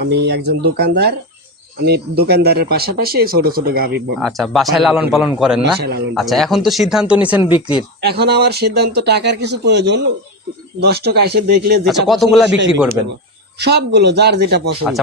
আমি একজন দোকানদার আমি দোকানদারের পাশাপাশি এই ছোট ছোট গাভি আচ্ছা বাসায় লালন পালন করেন না? আচ্ছা এখন তো সিদ্ধান্ত নিছেন বিক্রির। এখন আমার সিদ্ধান্ত টাকার কিছু প্রয়োজন দশ টাকা এসে দেখলে আচ্ছা, কতগুলা বিক্রি করবেন? সবগুলো যার যেটা পছন্দ।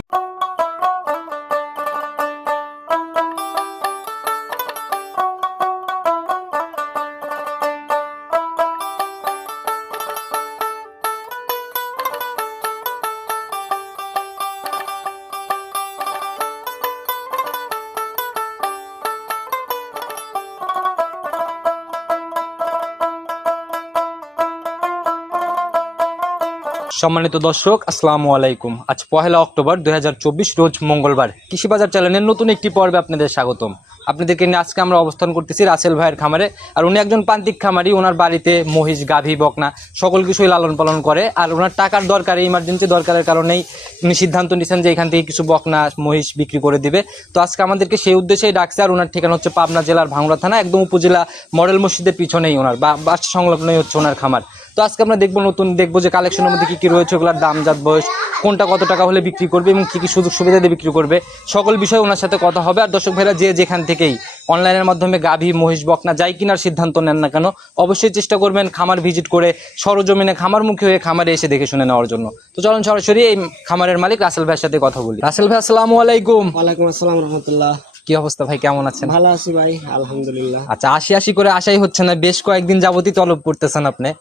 সম্মানিত দর্শক, আসসালামু আলাইকুম। আজ পহেলা অক্টোবর দুই হাজার চব্বিশ রোজ মঙ্গলবার। কৃষি বাজার চ্যানেলের নতুন একটি পর্বে আপনাদের স্বাগতম। আপনাদেরকে নিয়ে আজকে আমরা অবস্থান করতেছি রাসেল ভাইয়ের খামারে, আর উনি একজন প্রান্তিক খামারি ওনার বাড়িতে মহিষ, গাভী, বকনা, সকল কিছুই লালন পালন করে, আর ওনার টাকার দরকারে ইমার্জেন্সি দরকারের কারণেই উনি সিদ্ধান্ত নিয়েছেন যে এখান থেকে কিছু বকনা, মহিষ বিক্রি করে দিবে। তো আজকে আমাদেরকে সেই উদ্দেশ্যেই ডাকছে, আর ওনার ঠিকানা হচ্ছে পাবনা জেলার ভাঙড়া থানা, একদম উপজেলা মডেল মসজিদের পিছনেই ওনার বা বাস সংলগ্নই হচ্ছে ওনার খামার। তো আজকে আমরা দেখব নতুন দেখব যে কালেকশনের মধ্যে কি কি রয়েছে ওগুলোর দাম জাত বয়স কোনটা কত টাকা হলে বিক্রি করবে এবং কি কি সুযোগ সুবিধা দিয়ে বিক্রি করবে। সকল বিষয়ে ওনার সাথে কথা হবে। আর দর্শক ভাইরা যে যেখান থেকেই অনলাইনের মাধ্যমে গাভী মহিষ বকনা যাই কিনার সিদ্ধান্ত নেন না কেন অবশ্যই চেষ্টা করবেন খামার ভিজিট করে সরজমিনে খামার মুখী হয়ে খামারে এসে দেখে শুনে নেওয়ার জন্য। তো চলুন সরাসরি এই খামারের মালিক রাসেল ভাইয়ের সাথে কথা বলি। রাসেল ভাই আসসালামু আলাইকুম। ওয়ালাইকুম আসসালাম রহমতুল্লাহ। কি অবস্থা ভাই কেমন আছেন? ভালো আছি ভাই আলহামদুলিল্লাহ। আচ্ছা আশি আশি করে আশাই হচ্ছে না বেশ কয়েকদিন যাবতই তলব করতেছেন আপনি।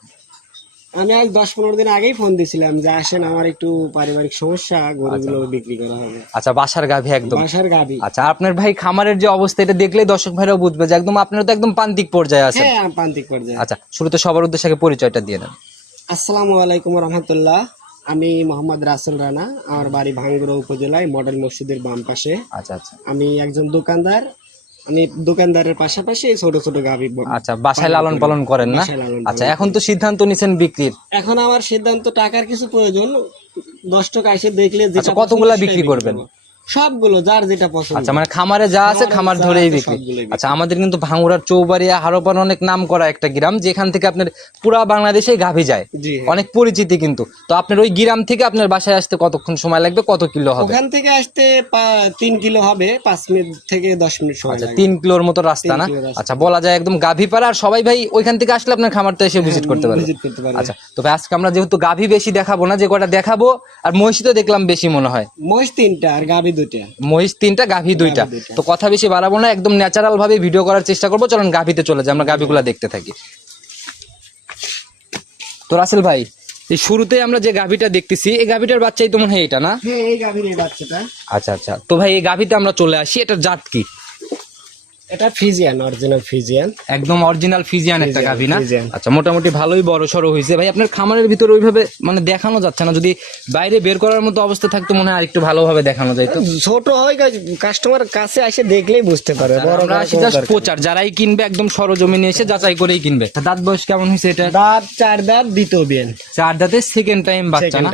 আমি আজ দশ পনেরো দিন আগেই ফোন দিয়েছিলাম যে আসেন আমার একটু পারিবারিক সমস্যা গরুগুলো বিক্রি করা হবে। আচ্ছা বাসার গাভী একদম। বাসার গাভী। আচ্ছা আপনার ভাই খামারের যে অবস্থা এটা দেখলে দর্শক ভাইরাও বুঝবে যে একদম আপনার তো একদম প্রান্তিক পর্যায়ে আছে হ্যাঁ প্রান্তিক পর্যায়ে। আচ্ছা শুরুতে সবার উদ্দেশ্যে পরিচয়টা দিয়ে দেন আসসালামু আলাইকুম রহমতুল্লাহ। আমি মোহাম্মদ রাসেল রানা আমার বাড়ি ভাঙ্গুড়া উপজেলায় মডেল মসজিদের বাম পাশে। আচ্ছা আচ্ছা। আমি একজন দোকানদার আমি দোকানদারের পাশাপাশি ছোট ছোট গাভী আচ্ছা বাসায় লালন পালন করেন না? আচ্ছা এখন তো সিদ্ধান্ত নিছেন বিক্রির। এখন আমার সিদ্ধান্ত টাকার কিছু প্রয়োজন দশ টাকা এসে দেখলে আচ্ছা, কতগুলা বিক্রি করবেন? সবগুলো যার যেটা পছন্দ। আচ্ছা মানে খামারে যা আছে খামার ধরেই বিক্রি। আচ্ছা আমাদের কিন্তু ভাঙ্গুড়ার চৌবাড়িয়া হারোপান অনেক নাম করা একটা গ্রাম যেখান থেকে আপনার পুরা বাংলাদেশে গাভী যায়। অনেক পরিচিতি কিন্তু। তো আপনার ওই গ্রাম থেকে আপনার বাসায় আসতে কতক্ষণ সময় লাগবে? কত কিলো হবে? ওখান থেকে আসতে তিন কিলো হবে পাঁচ মিনিট থেকে দশ মিনিট সময় আচ্ছা তিন কিলোর মতো রাস্তা না? আচ্ছা বলা যায় একদম গাভী পাড়া আর সবাই ভাই ওইখান থেকে আসলে আপনার খামারটা এসে ভিজিট ভিজিট করতে পারবে। আচ্ছা তো ভাই আজকে আমরা যেহেতু গাভী বেশি দেখাবো না যে কটা দেখাবো আর মহিষ তো দেখলাম বেশি মনে হয়। মহিষ তিনটা আর গাভী দুইটা। মহিষ তিনটা গাভী দুইটা। তো কথা বেশি বাড়াবো না একদম ন্যাচারাল ভাবে ভিডিও করার চেষ্টা করব। চলুন গাভীতে চলে যাই আমরা গাভীগুলো দেখতে থাকি। তো রাসেল ভাই এই শুরুতে আমরা যে গাভীটা দেখতেছি এই গাভীটার বাচ্চাই তো মনে হয় এটা না? হ্যাঁ এই গাভীর এই বাচ্চাটা। আচ্ছা আচ্ছা। তো ভাই এই গাভীতে আমরা চলে আসি এটার জাত কি? এটা ফিজিয়ান অরিজিনাল ফিজিয়ান একদম অরিজিনাল ফিজিয়ান একটা গাভী না? আচ্ছা মোটামুটি ভালোই বড় সড়ো হয়েছে। ভাই আপনার খামারের ভিতরে ওইভাবে মানে দেখানো যাচ্ছে না। যদি বাইরে বের করার মতো অবস্থা থাকতো মনে হয় আরেকটু ভালোভাবে দেখানো যাইতো। ছোট হয় কাস্টমার কাছে এসে দেখলেই বুঝতে পারবে আমরা আসি জাস্ট প্রচার। যারাই কিনবে একদম সরজমিনে এসে যাচাই করেই কিনবে। দাঁত বয়স কেমন হয়েছে এটা? দাঁত চার দাঁত দ্বিতীয় বিয়ান চার দাঁতে সেকেন্ড টাইম বাচ্চা না?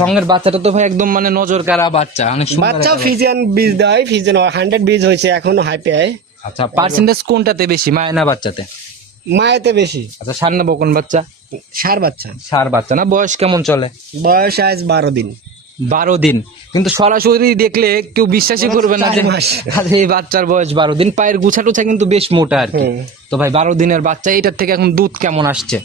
সঙ্গের বাচ্চাটা তো ভাই একদম মানে নজর কারা বাচ্চা। অনেক একটা ফিজিয়ান বীজ দেয় ফিজিয়ান হান্ড্রেড বীজ হয়েছে এখনও হাই পেয়ে বাচ্চা। আচ্ছা পার্সেন্টেজ কোনটাতে বেশি মায় না বাচ্চাতে? মায়েতে বেশি। আচ্ছা সার না বকন বাচ্চা? সার বাচ্চা। সার বাচ্চা না বয়স কেমন চলে? বয়স আজ বারো দিন। বারো দিন। কিন্তু সরাসরি দেখলে কেউ বিশ্বাসই করবে না যে। এই বাচ্চার বয়স বারো দিন। পায়ের গুছা টুছা কিন্তু বেশ মোটা আর কি। তো ভাই বারো দিনের বাচ্চা এটার থেকে এখন দুধ কেমন আসছে?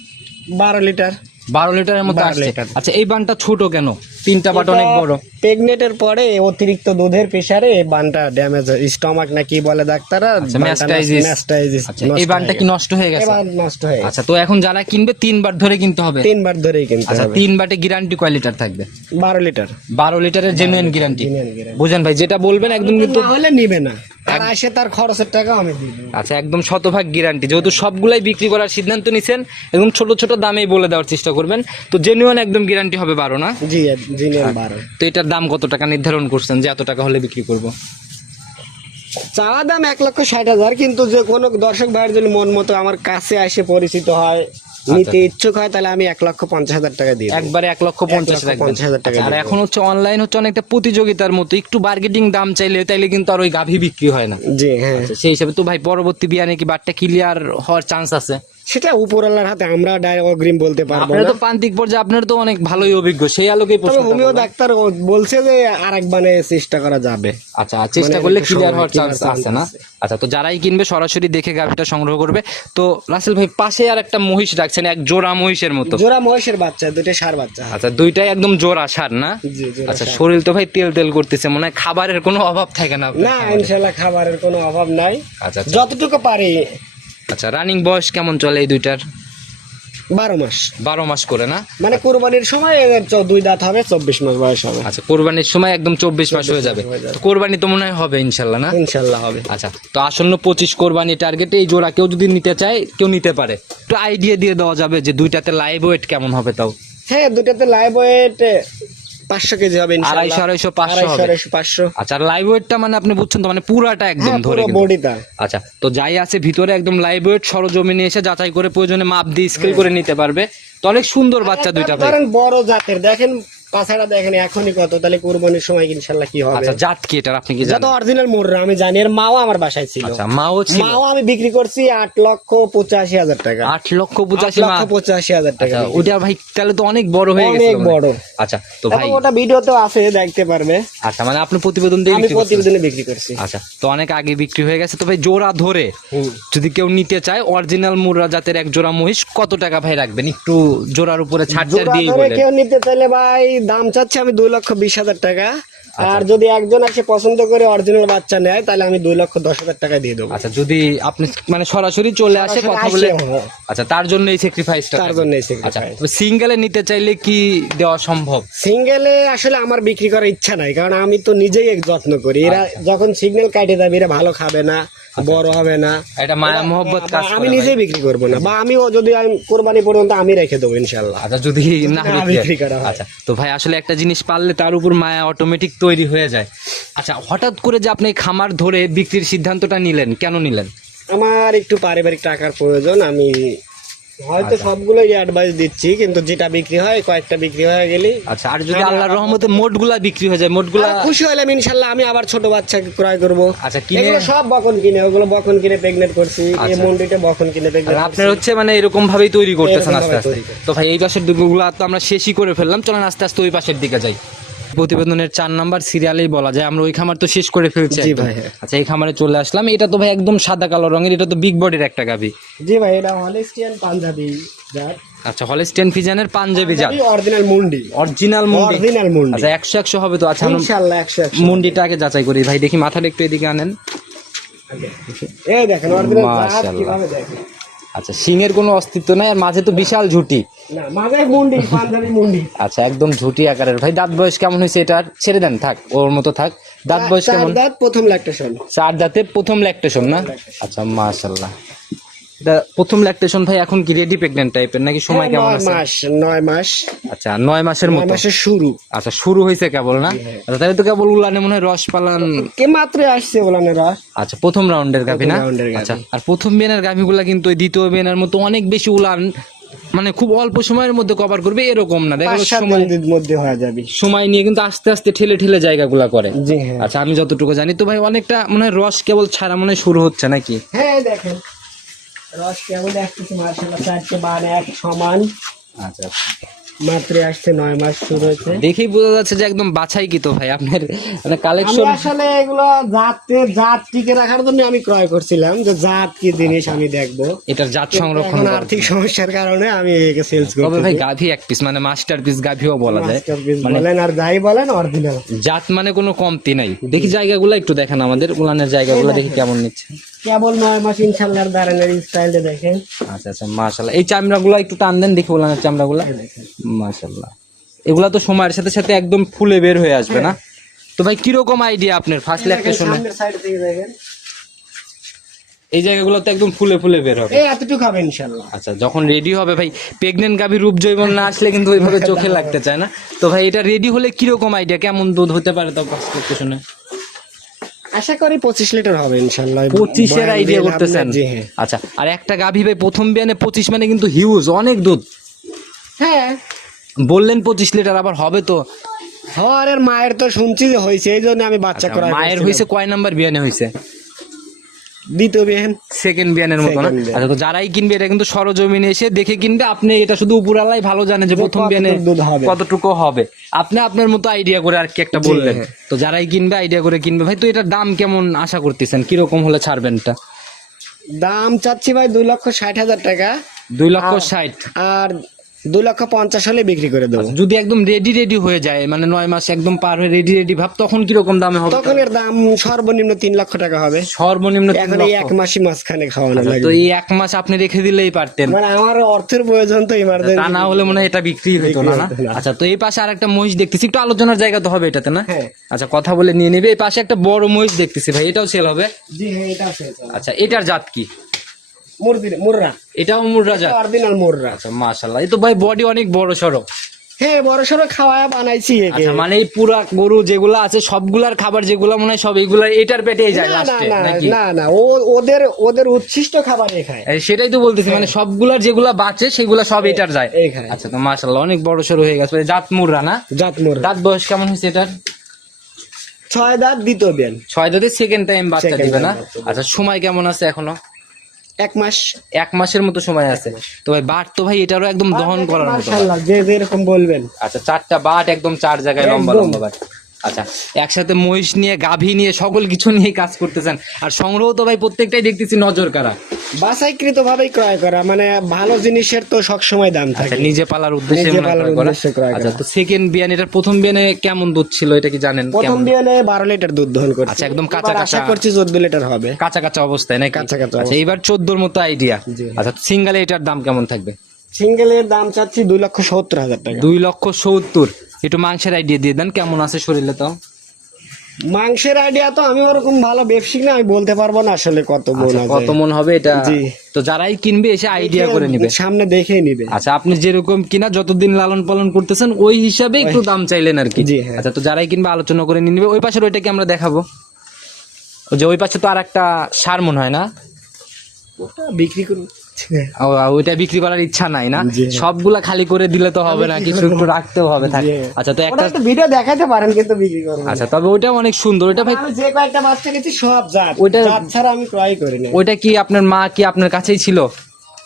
বারো লিটার। বারো লিটারের মতো 12 আসছে। আচ্ছা এই বানটা ছোট কেন? তিনটা বাট অনেক বড়। প্রেগনেটের পরে অতিরিক্ত দুধের প্রেসারে বানটা ড্যামেজ হয়। স্টমাক না কি বলে ডাক্তাররা আচ্ছা, mastitis। ম্যাস্টাইজিস আচ্ছা এই বানটা কি নষ্ট হয়ে গেছে? নষ্ট হয়ে। আচ্ছা তো এখন যারা কিনবে তিনবার ধরে কিনতে হবে। তিনবার ধরেই কিনতে আচ্ছা তিন বাটে গ্যারান্টি কয় লিটার থাকবে? বারো লিটার বারো লিটারের জেনুইন গ্যারান্টি। বুঝেন ভাই যেটা বলবেন একদম কিন্তু হলে নিবে না। আর আসে তার খরচের টাকা আমি আচ্ছা একদম শতভাগ গ্যারান্টি যেহেতু সবগুলাই বিক্রি করার সিদ্ধান্ত নিছেন এবং ছোট ছোট দামেই বলে দেওয়ার চেষ্টা করবেন। তো জেনুইন একদম গ্যারান্টি হবে বারো না? জি জি নিন বারো। তো এটার দাম কত টাকা নির্ধারণ করছেন যে এত টাকা হলে বিক্রি করব? চাওয়া দাম এক লক্ষ ষাট হাজার কিন্তু যে কোনো দর্শক ভাইয়ের যদি মন মতো আমার কাছে আসে পরিচিত হয় নিতে ইচ্ছুক হয় তাহলে আমি এক লক্ষ পঞ্চাশ হাজার টাকা দেবো। একবারে এক লক্ষ পঞ্চাশ পঞ্চাশ হাজার টাকা আচ্ছা, আর এখন হচ্ছে অনলাইন হচ্ছে অনেকটা প্রতিযোগিতার মতো একটু বার্গেটিং দাম চাইলে তাইলে কিন্তু আর ওই গাভী বিক্রি হয় না। জি হ্যাঁ। আচ্ছা, সেই হিসাবে তো ভাই পরবর্তী বিয়ানে কি বারটা ক্লিয়ার হওয়ার চান্স আছে? সেটা উপরওয়ালার হাতে আমরা অগ্রিম বলতে পারব না। তো প্রান্তিক পর্যায়ে আপনার তো অনেক ভালোই অভিজ্ঞ সেই আলোকেই তবে প্রশ্নটা হোমিও ডাক্তার বলছে যে আর একবারে চেষ্টা করা যাবে। আচ্ছা চেষ্টা মানে করলে ক্লিয়ার হওয়ার চান্স আছে না? আচ্ছা তো যারাই কিনবে সরাসরি দেখে গাভিটা সংগ্রহ করবে। তো রাসেল ভাই পাশে আর একটা মহিষ রাখছেন এক জোড়া মহিষের মতো। জোড়া মহিষের বাচ্চা দুটো সার বাচ্চা। আচ্ছা দুইটাই একদম জোড়া সার না? আচ্ছা শরীর তো ভাই তেল তেল করতেছে মনে হয় খাবারের কোনো অভাব থাকে না না খাবারে। ইনশাল্লাহ খাবারের কোনো অভাব নাই। আচ্ছা আচ্ছা। যতটুকু পারি আচ্ছা রানিং বয়স কেমন চলে এই দুইটার? বারো মাস। বারো মাস করে না? মানে কোরবানির সময় দুই দাঁত হবে চব্বিশ মাস বয়স হবে। আচ্ছা কোরবানির সময় একদম চব্বিশ মাস হয়ে যাবে। কোরবানি তো মনে হয় হবে ইনশাল্লাহ না? ইনশাল্লাহ হবে। আচ্ছা তো আসন্ন পঁচিশ কোরবানি টার্গেটে এই জোড়া কেউ যদি নিতে চায় কেউ নিতে পারে। একটু আইডিয়া দিয়ে দেওয়া যাবে যে দুইটাতে লাইভ ওয়েট কেমন হবে তাও। হ্যাঁ দুটাতে লাইভ ওয়েট পাঁচশো কেজি হবে আড়াইশো, আড়াইশো, পাঁচশো আড়াইশো, পাঁচশো। আচ্ছা লাইভ ওয়েটটা মানে আপনি বুঝছেন তো মানে পুরাটা একদম হ্যাঁ ধরে বডিটা আচ্ছা তো যাই আছে ভিতরে একদম লাইভ ওয়েট সরজমিনে এসে যাচাই করে প্রয়োজনে মাপ দিয়ে স্কেল করে নিতে পারবে। তো অনেক সুন্দর বাচ্চা দুইটা বড় জাতের দেখেন পাছাড়া দেখেন এখনই কত তাহলে কুরবানির সময় ইনশাল্লাহ কি হবে? আচ্ছা জাত কি এটার আপনি কি যত জানেন? অরিজিনাল মোররা আমি জানি এর মাও আমার বাসায় ছিল। আচ্ছা মাও ছিল? মাও আমি বিক্রি করছি আট লক্ষ পঁচাশি হাজার টাকা। আট লক্ষ আট পঁচাশি মা লক্ষ পঁচাশি হাজার টাকা আচ্ছা ওটা ভাই তাহলে তো অনেক বড় হয়ে গেছে অনেক বড়। আচ্ছা তো ভাই ওটা ভিডিওতেও আছে দেখতে পারবে। আচ্ছা মানে আপনি প্রতিবেদন দিয়ে আমি প্রতিবেদনে বিক্রি করছি। আচ্ছা তো অনেক আগে বিক্রি হয়ে গেছে। তো ভাই জোড়া ধরে যদি কেউ নিতে চায় অরিজিনাল মুর্রা জাতের এক জোড়া মহিষ কত টাকা ভাই রাখবেন? একটু জোড়ার উপরে ছাড় ছাড় দিয়ে বলেন। কেউ নিতে চাইলে ভাই দাম চাচ্ছে আমি দুই লক্ষ বিশ হাজার টাকা। আর যদি একজন এসে পছন্দ করে অরিজিনাল বাচ্চা নেয় তাহলে আমি দুই লক্ষ দশ হাজার টাকা দিয়ে দেবো। আচ্ছা যদি আপনি মানে সরাসরি চলে আসে কথা বলে হ্যাঁ। আচ্ছা তার জন্য এই স্যাক্রিফাইসটা তার জন্য এই আচ্ছা sacrifice। সিঙ্গেলে নিতে চাইলে কি দেওয়া সম্ভব? সিঙ্গেলে আসলে আমার বিক্রি করার ইচ্ছা নাই কারণ আমি তো নিজেই এক যত্ন করি। এরা আচ্ছা। যখন সিগন্যাল কাটে যাবে এরা ভালো খাবে না বড় হবে না। এটা মায়া মোহব্বত কাজ আমি নিজেই বিক্রি করব না বা আমিও যদি আমি কোরবানি পর্যন্ত আমি রেখে দেবো ইনশাল্লাহ আচ্ছা যদি না বিক্রি করা। আচ্ছা তো ভাই আসলে একটা জিনিস পারলে তার উপর মায়া অটোমেটিক তৈরি হয়ে যায়। আচ্ছা হঠাৎ করে যে আপনি খামার ধরে বিক্রির সিদ্ধান্তটা নিলেন কেন নিলেন? আমার একটু পারিবারিক টাকার প্রয়োজন আমি হয়তো আচ্ছা। সবগুলোই অ্যাডভাইস দিচ্ছি কিন্তু যেটা বিক্রি হয় কয়েকটা বিক্রি হয়ে গেলি আচ্ছা আর যদি আল্লাহর রহমতে মোটগুলা বিক্রি হয়ে যায় মোটগুলা খুশি হলাম ইনশাল্লাহ আমি আবার ছোট বাচ্চাকে ক্রয় করব। আচ্ছা, কিনে- এগুলো সব বকন কিনে ওগুলো বকন কিনে প্রেগনেন্ট করছি এই আচ্ছা। মন্ডিটা বকন কিনে আর প্রেগনেন্ট আপনার হচ্ছে মানে এরকম ভাবেই তৈরি করতেছেন আস্তে আস্তে। তো ভাই এই পাশের দিকগুলো তো আমরা শেষই করে ফেললাম চলেন আস্তে আস্তে ওই পাশের দিকে যাই। প্রতিবেদনের চার নাম্বার সিরিয়ালেই বলা যায়। আমরা ওই খামার তো শেষ করে ফেলছি জি ভাই, হ্যাঁ। আচ্ছা এই খামারে চলে আসলাম। এটা তো ভাই একদম সাদা কালো রঙের এটা তো বিগ বডির একটা গাভি। জি ভাই এটা হলিস্টিয়ান পাঞ্জাবি জাত। আচ্ছা হলস্টেন ফিজানের পাঞ্জাবি জাত। অরিজিনাল মুন্ডি। অরিজিনাল মুন্ডি। অরিজিনাল মুন্ডি। আচ্ছা একশো একশো হবে তো? আচ্ছা ইনশাল্লাহ একশো একশো মুন্ডিটা আগে যাচাই করি। ভাই দেখি মাথাটা একটু এদিকে আনেন। এই দেখেন অরিজিনাল জাত কীভাবে দেখেন? আচ্ছা সিংয়ের কোনো অস্তিত্ব নাই আর মাঝে তো বিশাল ঝুটি। না মাঝে মুন্ডি পাঞ্জাবি মুন্ডি। আচ্ছা একদম ঝুটি আকারের। ভাই দাঁত বয়স কেমন হয়েছে এটা? ছেড়ে দেন থাক ওর মতো থাক। দাঁত বয়স কেমন? দাঁত প্রথম ল্যাকটেশন চার দাঁতে প্রথম ল্যাকটেশন না? আচ্ছা মাশাল্লাহ এটা প্রথম ল্যাকটেশন ভাই এখন কি রেডি প্রেগনেন্ট টাইপের নাকি সময় কেমন নয় আছে? মাস নয় মাস। আচ্ছা নয় মাসের মতো? মাসের শুরু। আচ্ছা শুরু হয়েছে কেবল না? আচ্ছা তাহলে তো কেবল উলানে মনে হয় রস পালান কে মাত্র আসছে বলানে রস? আচ্ছা প্রথম রাউন্ডের গাভি না? আচ্ছা আর প্রথম বিয়ানের গাভিগুলা কিন্তু ওই দ্বিতীয় বিয়ানের মতো অনেক বেশি উলান মানে খুব অল্প সময়ের মধ্যে কভার করবে এরকম না। দেখা পাঁচ গেলো সাত সময় মধ্যে হয়ে যাবে। সময় নিয়ে কিন্তু আস্তে আস্তে ঠেলে ঠেলে জায়গাগুলা করে। হ্যাঁ। আচ্ছা আমি যতটুকু জানি তো ভাই অনেকটা মনে হয় রস কেবল ছাড়া মনে হয় শুরু হচ্ছে নাকি? হ্যাঁ দেখেন। রস কেমন দেখতেছি মার্শাল্লাহ চারটে বান এক সমান। আচ্ছা আচ্ছা। মাত্র আসছে নয় মাস শুরু হয়েছে। দেখেই বোঝা যাচ্ছে যে একদম বাছাই কি তো ভাই আপনার মানে কালেকশন আসলে এগুলো জাতের জাত টিকে রাখার জন্য আমি ক্রয় করছিলাম যে জাত কি জিনিস আমি দেখব। এটার জাত সংরক্ষণ আর্থিক সমস্যার কারণে আমি একে সেলস তবে ভাই গাভি এক পিস মানে মাস্টার পিস গাভিও বলা যায়। মানে বলেন আর যাই বলেন অরিজিনাল জাত মানে কোনো কমতি নাই। দেখি জায়গাগুলো একটু দেখেন আমাদের উলানের জায়গাগুলো দেখি কেমন নিচ্ছে। কেবল নয় মাস ইনশাল্লাহ দাঁড়ানোর স্টাইলটা দেখেন। আচ্ছা আচ্ছা মাশাল্লাহ এই চামড়াগুলো একটু টান দেন দেখি উলানের চামড়াগুলো। মাশাল্লাহ এগুলা তো সময়ের সাথে সাথে একদম ফুলে বের হয়ে আসবে না? তো ভাই কীরকম আইডিয়া আপনার? ফার্স্ট দেখেন। এই জায়গাগুলো তো একদম ফুলে ফুলে বের হবে। এই এতটুকু হবে ইনশাল্লাহ আচ্ছা যখন রেডি হবে ভাই প্রেগনেন্ট গাভী রূপ জৈবন না আসলে কিন্তু ওইভাবে চোখে লাগতে চায় না। তো ভাই এটা রেডি হলে কীরকম আইডিয়া কেমন দুধ হতে পারে তাও ফার্স্ট ল্যাকটেশনে আশা করি পঁচিশ লিটার হবে ইনশাল্লাহ পঁচিশের আইডিয়া করতেছেন? জি হ্যাঁ। আচ্ছা আর একটা গাভী ভাই প্রথম বিয়ানে পঁচিশ মানে কিন্তু হিউজ অনেক দুধ। হ্যাঁ। বললেন পঁচিশ লিটার আবার হবে তো। হওয়ার মায়ের তো শুনছি যে হয়েছে এই জন্য আমি বাচ্চা আচ্ছা, করাই মায়ের হয়েছে কয় নাম্বার বিয়ানে হয়েছে? দ্বিতীয় বিহীন সেকেন্ড বিয়ানের মতো না? আচ্ছা তো যারাই কিনবে এটা কিন্তু সরজমিনে এসে দেখে কিনবে। আপনি এটা শুধু উপরালাই ভালো জানে যে প্রথম কতটুকু বিয়ানে হবে। কতটুকু হবে। আপনি আপনার মতো আইডিয়া করে আর কি একটা বললেন। হ্যাঁ। তো যারাই কিনবে আইডিয়া করে কিনবে। ভাই তো এটার দাম কেমন আশা করতেছেন? কীরকম হলে ছাড়বেন এটা? দাম চাচ্ছি ভাই দুই লক্ষ ষাট হাজার টাকা। দুই লক্ষ ষাট। আর দুই লক্ষ পঞ্চাশ হলে বিক্রি করে দেবো। যদি একদম রেডি রেডি হয়ে যায় মানে নয় মাস একদম পার হয়ে রেডি রেডি ভাব তখন কীরকম দামে হবে? তখন এর দাম সর্বনিম্ন তিন লক্ষ টাকা হবে। সর্বনিম্ন এখন এই এক মাসই মাঝখানে খাওয়ানো আচ্ছা, তো এই এক মাস আপনি রেখে দিলেই পারতেন। মানে আমার অর্থের প্রয়োজন তো তা না হলে মনে হয় এটা বিক্রি হতো না। আচ্ছা তো এই পাশে আর একটা মহিষ দেখতেছি। একটু আলোচনার জায়গা তো হবে এটাতে না? হ্যাঁ। আচ্ছা কথা বলে নিয়ে নেবে। এই পাশে একটা বড় মহিষ দেখতেছি ভাই এটাও সেল হবে? জি হ্যাঁ এটা আছে আচ্ছা এটার জাত কি? মুরদিন মুররা। এটাও মুর্রা জাত। অরিজিনাল মুররা। আচ্ছা মাশাল্লাহ এই তো ভাই বডি অনেক বড় সড়ো। হ্যাঁ বড় সড়ো খাওয়া বানাইছি আচ্ছা মানে এই পুরা গরু যেগুলো আছে সবগুলার খাবার যেগুলো মনে হয় সব এগুলা এটার পেটেই যায় না না লাস্টে নাকি? না না ও ওদের ওদের উচ্ছিষ্ট খাবারই খায়। সেটাই তো বলতেছি মানে সবগুলার যেগুলা বাঁচে সেগুলা সব এটার যায়। আচ্ছা তো মাশাল্লাহ অনেক বড় সড়ো হয়ে গেছে। জাত মুর্রা না? জাত মুররা। দাঁত বয়স কেমন হয়েছে এটার? ছয় দাঁত বিয়ান। ছয় দাঁতের সেকেন্ড টাইম বাচ্চা দিবে না? আচ্ছা সময় কেমন আছে এখনও? এক মাস। এক মাসের মতো সময় আছে। তো ভাই বাট তো ভাই এটারও একদম দহন করার মতো যে যেরকম বলবেন। আচ্ছা চারটা বাট একদম চার জায়গায় লম্বা লম্বা বাট। আচ্ছা একসাথে মহিষ নিয়ে গাভী নিয়ে সকল কিছু নিয়ে কাজ করতেছেন। আর সংগ্রহ তো ভাই প্রত্যেকটাই দেখতেছি নজর কারা বাছাইকৃত ভাবেই ক্রয় করা মানে ভালো জিনিসের তো সবসময় দাম আচ্ছা থাকে। নিজে পালার উদ্দেশ্যে নিজে পালার উদ্দেশ্যে ক্রয় করা। আচ্ছা তো সেকেন্ড বিয়ান এটার প্রথম বিয়ানে কেমন দুধ ছিল? এটা কি জানেন? প্রথম বিয়ানে বারো লিটার দুধ দহন করছে। আচ্ছা, একদম কাঁচা এবার আশা কাঁচা। করছি চোদ্দ লিটার হবে। কাঁচা কাঁচা অবস্থায় নাকি? কাঁচা কাঁচা আচ্ছা এবার চোদ্দোর মতো আইডিয়া। আচ্ছা সিঙ্গেলে এটার দাম কেমন থাকবে? সিঙ্গেলের দাম চাচ্ছি দুই লক্ষ সত্তর হাজার টাকা। দুই লক্ষ সত্তর। একটু মাংসের আইডিয়া দিয়ে দেন কেমন আছে শরীরে তো? মাংসের আইডিয়া তো আমি ওরকম ভালো ব্যবসায়িক না আমি বলতে পারব না আসলে কত মন আচ্ছা, কত মন হবে এটা? তো যারাই কিনবে এসে আইডিয়া করে নিবে। সামনে দেখেই নিবে। আচ্ছা আপনি যেরকম কিনা যতদিন লালন পালন করতেছেন ওই হিসাবে একটু দাম চাইলেন আর কি। হ্যাঁ। আচ্ছা তো যারাই কিনবে আলোচনা করে নিয়ে নিবে। ওই পাশের ওইটা কি আমরা দেখাবো। ওই যে ওই পাশে তো আর একটা সার মনে হয় না? ওটা বিক্রি করুন। ওইটা বিক্রি করার ইচ্ছা নাই না? সবগুলা খালি করে দিলে তো হবে না কিছু একটু রাখতেও হবে আচ্ছা তো একটা ভিডিও দেখাতে পারেন কিন্তু বিক্রি করব আচ্ছা তবে ওইটা অনেক সুন্দর ওইটা ভাই যে কয়েকটা মাছ গেছি সব জাত। ওইটা- জাত ছাড়া আমি ক্রয় করি না ওইটা কি আপনার মা কি আপনার কাছেই ছিল?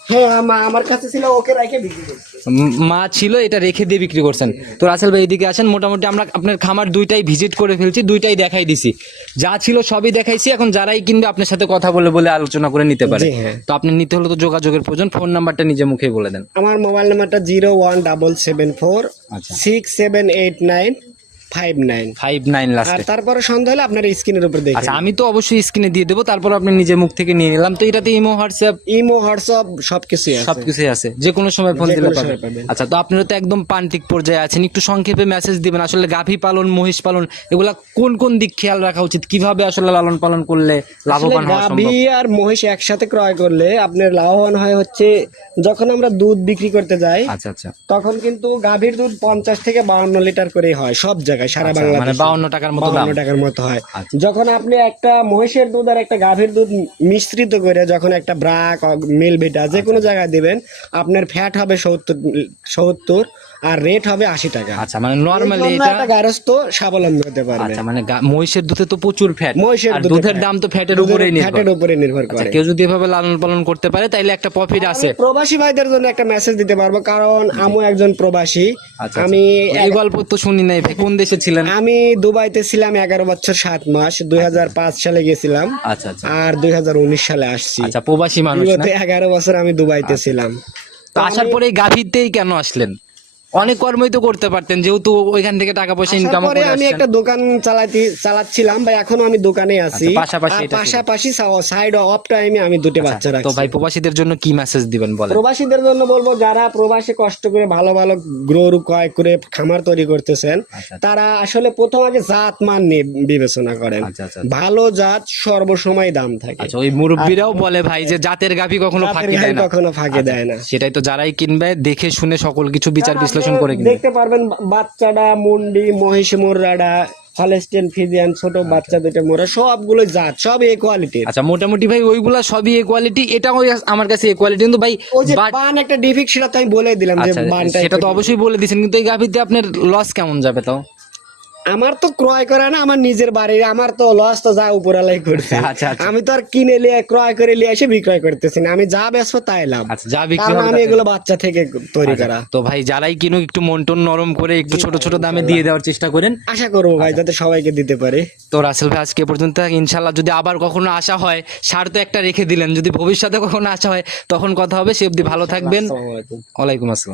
হ্যাঁ আমা- আমার কাছে ছিল ওকে রাখে বিক্রি করছি। মা ছিল এটা রেখে দিয়ে বিক্রি করছেন। তো রাসেল ভাই এদিকে আসেন মোটামুটি আমরা আপনার খামার দুইটাই ভিজিট করে ফেলছি দুইটাই দেখাই দিছি। যা ছিল সবই দেখাইছি এখন যারাই কিনবে আপনার সাথে কথা বলে বলে আলোচনা করে নিতে পারে। হ্যাঁ। তো আপনি নিতে হলে তো যোগাযোগের প্রয়োজন ফোন নাম্বারটা নিজে মুখে বলে দেন। আমার মোবাইল নাম্বারটা zero one double seven four আচ্ছা। Six seven eight nine five nine five nine আর লাস্টে তারপরে সন্ধ্যা হলে আপনার স্ক্রিনের উপর দেখেন আচ্ছা আমি তো অবশ্যই স্ক্রিনে দিয়ে দেবো তারপর আপনি নিজে মুখ থেকে নিয়ে নিলাম। তো এটাতে ইমো হোয়াটসঅ্যাপ? ইমো হোয়াটসঅ্যাপ সবকিছু আছে। সবকিছুই আছে। যে কোনো সময় ফোন দিলে পাবেন। আচ্ছা তো আপনারা তো একদম পান্তিক পর্যায়ে আছেন। একটু সংক্ষেপে মেসেজ দিবেন। আসলে গাভী পালন মহিষ পালন এগুলা কোন কোন দিক খেয়াল রাখা উচিত? কীভাবে আসলে লালন পালন করলে লাভবান হওয়া গাভী আর মহিষ একসাথে ক্রয় করলে আপনার লাভবান হয় হচ্ছে যখন আমরা দুধ বিক্রি করতে যাই আচ্ছা আচ্ছা। তখন কিন্তু গাভীর দুধ পঞ্চাশ থেকে বাউন্ন লিটার করে হয় সব জায়গায়। সারা আচ্ছা, মানে বাংলাদেশে বাউন্ন টাকার মতো বাউন্ন টাকার মতো হয় আচ্ছা। যখন আপনি একটা মহিষের দুধ আর একটা গাভীর দুধ মিশ্রিত করে যখন একটা ব্রাক মিল বেটা যে কোনো আচ্ছা। জায়গায় দিবেন আপনার ফ্যাট হবে সত্তর সত্তর আর রেট হবে আশি টাকা। আচ্ছা মানে নর্মালি এটা গারস্থ স্বাবলম্বী হতে পারবে। আচ্ছা মানে মহিষের দুধে তো প্রচুর ফ্যাট মহিষের দুধের দাম তো ফ্যাটের উপরেই নির্ভর। ফ্যাটের উপরে নির্ভর আচ্ছা করে। কেউ যদি এভাবে লালন পালন করতে পারে তাইলে একটা প্রফিট আছে। প্রবাসী ভাইদের জন্য একটা মেসেজ দিতে পারব কারণ আমি একজন প্রবাসী। আচ্ছা আমি এই গল্প তো শুনি নাই ভাই কোন দেশে ছিলেন? আমি দুবাইতে ছিলাম এগারো বছর সাত মাস দুই হাজার পাঁচ সালে গেছিলাম। আচ্ছা আচ্ছা। আর দুই হাজার উনিশ সালে আসছি। আচ্ছা প্রবাসী মানুষ এগারো বছর আমি দুবাইতে ছিলাম। তো আসার পরে গাভীতেই কেন আসলেন? অনেক কর্মই তো করতে পারতেন যেহেতু ওইখান থেকে টাকা পয়সা ইনকাম করে আমি একটা দোকান চালাতে চালাচ্ছিলাম বা এখনও আমি দোকানে আছি। আচ্ছা, পাশাপাশি এটা ছিল। পাশাপাশি সাইড অফ টাইমে আমি দুটো বাচ্চা তো ভাই প্রবাসীদের জন্য কি মেসেজ দিবেন বলেন? প্রবাসীদের জন্য বলব যারা প্রবাসে কষ্ট করে ভালো ভালো গরু ক্রয় করে খামার তৈরি করতেছেন আচ্ছা। তারা আসলে প্রথম আগে জাত মান নিয়ে বিবেচনা করেন। আচ্ছা, আচ্ছা। ভালো জাত সর্বসময় দাম থাকে। আচ্ছা ওই মুরব্বীরাও বলে ভাই যে জাতের গাভী কখনো ফাঁকি দেয় না। কখনো ফাঁকে দেয় না। সেটাই তো যারাই কিনবে দেখে শুনে সকল কিছু বিচার বিশ্লেষণ করে কিনবে দেখতে পারবেন বাচ্চাটা মুন্ডি মহিষ মোররাডা হলেস্টেন ফিজিয়ান ছোট বাচ্চা দুটো মোরা সবগুলো জাত সব এ কোয়ালিটি আচ্ছা মোটামুটি ভাই ওইগুলা সবই এ কোয়ালিটি এটাও আমার কাছে এ কোয়ালিটি কিন্তু ভাই ওই বান একটা ডিফিক সেটা তো আমি বলে দিলাম যে আচ্ছা বানটা সেটা তো অবশ্যই বলে দিয়েছেন কিন্তু এই গাভিতে আপনার লস কেমন যাবে তাও? আমার তো ক্রয় করে না আমার নিজের বাড়ির আমার তো লস তো যা উপরালাই করছে। আচ্ছা, আচ্ছা। আমি তো আর কিনে নিয়ে ক্রয় করে নিয়ে এসে বিক্রয় করতেছি না আমি যা বেচবো তাই লাভ। আচ্ছা যা বিক্রি আমি এগুলো বাচ্চা থেকে তৈরি করা। তো ভাই যারাই কিনুক একটু মন টন নরম করে একটু ছোট ছোট দামে দিয়ে দেওয়ার চেষ্টা করেন। আশা করব ভাই। যাতে সবাইকে দিতে পারে। তো রাসেল ভাই আজকে পর্যন্ত ইনশাল্লাহ যদি আবার কখনো আসা হয় সার তো একটা রেখে দিলেন যদি ভবিষ্যতে কখনো আসা হয় তখন কথা হবে। সে অবধি ভালো থাকবেন। ওয়ালাইকুম আসসালাম।